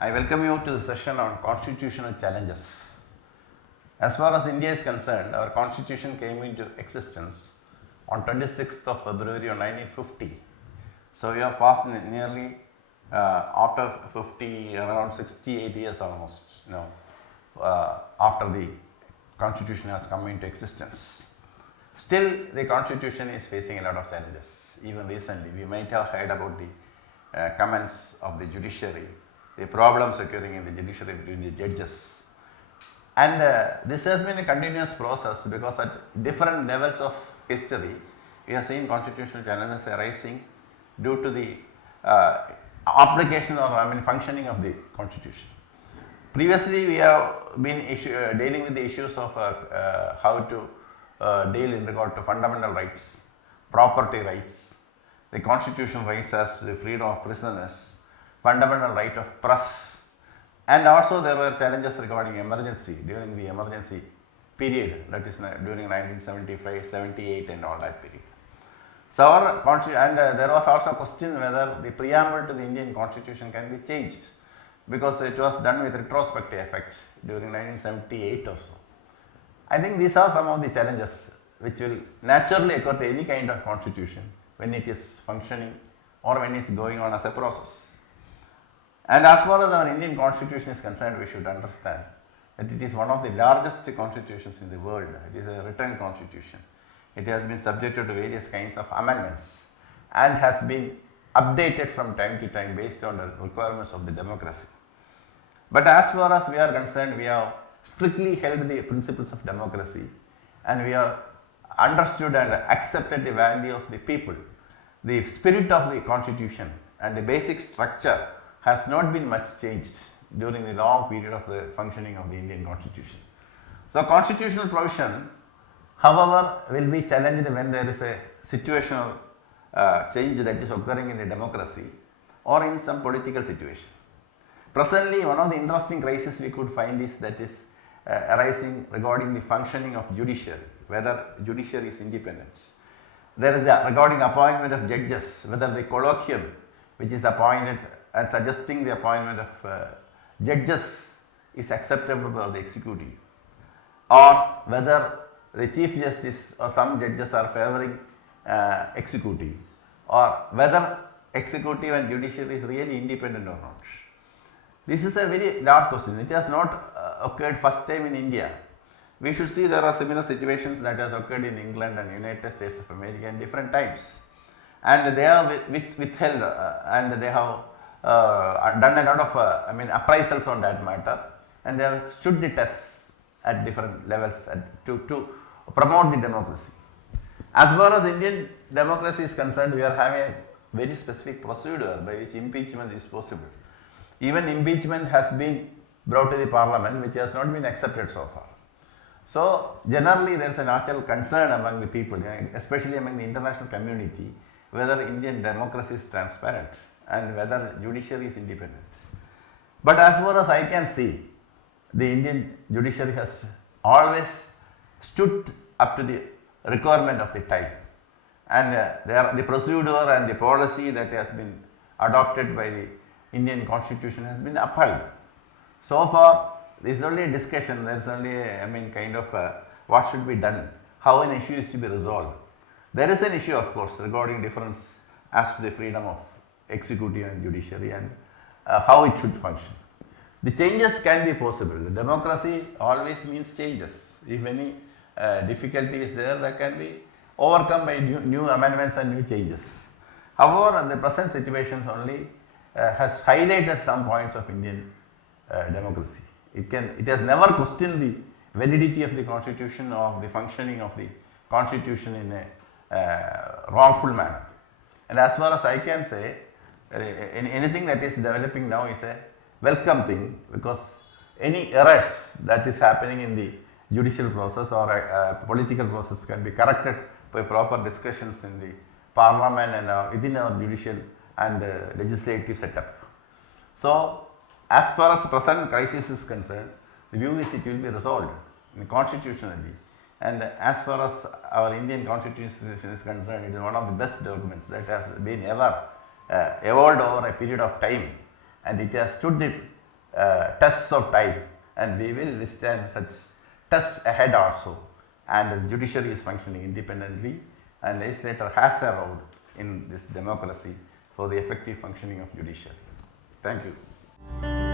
I welcome you to the session on constitutional challenges. As far as India is concerned, our constitution came into existence on 26th of February of 1950. So we have passed nearly after 50, around 68 years almost, after the constitution has come into existence. Still, the constitution is facing a lot of challenges. Even recently, we might have heard about the comments of the judiciary, the problems occurring in the judiciary between the judges. And this has been a continuous process because at different levels of history, we have seen constitutional challenges arising due to the application or functioning of the constitution. Previously, we have been dealing with the issues of how to deal in regard to fundamental rights, property rights, the constitutional rights as to the freedom of prisoners, fundamental right of press, and also there were challenges regarding emergency during the emergency period, that is during 1975, 78 and all that period. So there was also a question whether the preamble to the Indian constitution can be changed because it was done with retrospective effect during 1978 or so. I think these are some of the challenges which will naturally occur to any kind of constitution when it is functioning or when it is going on as a process. And as far as our Indian constitution is concerned, we should understand that it is one of the largest constitutions in the world. It is a written constitution. It has been subjected to various kinds of amendments and has been updated from time to time based on the requirements of the democracy. But as far as we are concerned, we have strictly held the principles of democracy and we have understood and accepted the value of the people. The spirit of the constitution and the basic structure has not been much changed during the long period of the functioning of the Indian constitution. So, constitutional provision, however, will be challenged when there is a situational change that is occurring in a democracy or in some political situation. Presently, one of the interesting crises we could find is that is arising regarding the functioning of judiciary, whether judiciary is independent. There is regarding appointment of judges, whether the colloquium which is appointed and suggesting the appointment of judges is acceptable by the executive, or whether the chief justice or some judges are favoring executive, or whether executive and judiciary is really independent or not. This is a very large question. It has not occurred first time in India. We should see there are similar situations that has occurred in England and United States of America in different times, and they have withheld and they have done a lot of appraisals on that matter, and they have stood the test at different levels to promote the democracy. As far as Indian democracy is concerned, we are having a very specific procedure by which impeachment is possible. Even impeachment has been brought to the parliament, which has not been accepted so far. So, generally there is a natural concern among the people, especially among the international community, whether Indian democracy is transparent and whether judiciary is independent. But as far as I can see, the Indian judiciary has always stood up to the requirement of the time, and the procedure and the policy that has been adopted by the Indian constitution has been upheld. So far, there is only a discussion, there is only what should be done, how an issue is to be resolved. There is an issue, of course, regarding difference as to the freedom of executive and judiciary and how it should function. The changes can be possible. The democracy always means changes. If any difficulty is there, that can be overcome by new amendments and new changes. However, the present situations only has highlighted some points of Indian democracy. It has never questioned the validity of the constitution or the functioning of the constitution in a wrongful manner. And as far as I can say, anything that is developing now is a welcome thing, because any errors that is happening in the judicial process or political process can be corrected by proper discussions in the parliament and within our judicial and legislative setup. So, as far as the present crisis is concerned, the view is it will be resolved constitutionally, and as far as our Indian constitution is concerned, it is one of the best documents that has been ever evolved over a period of time, and it has stood the tests of time, and we will withstand such tests ahead also, and the judiciary is functioning independently, and legislator has a role in this democracy for the effective functioning of judiciary. Thank you.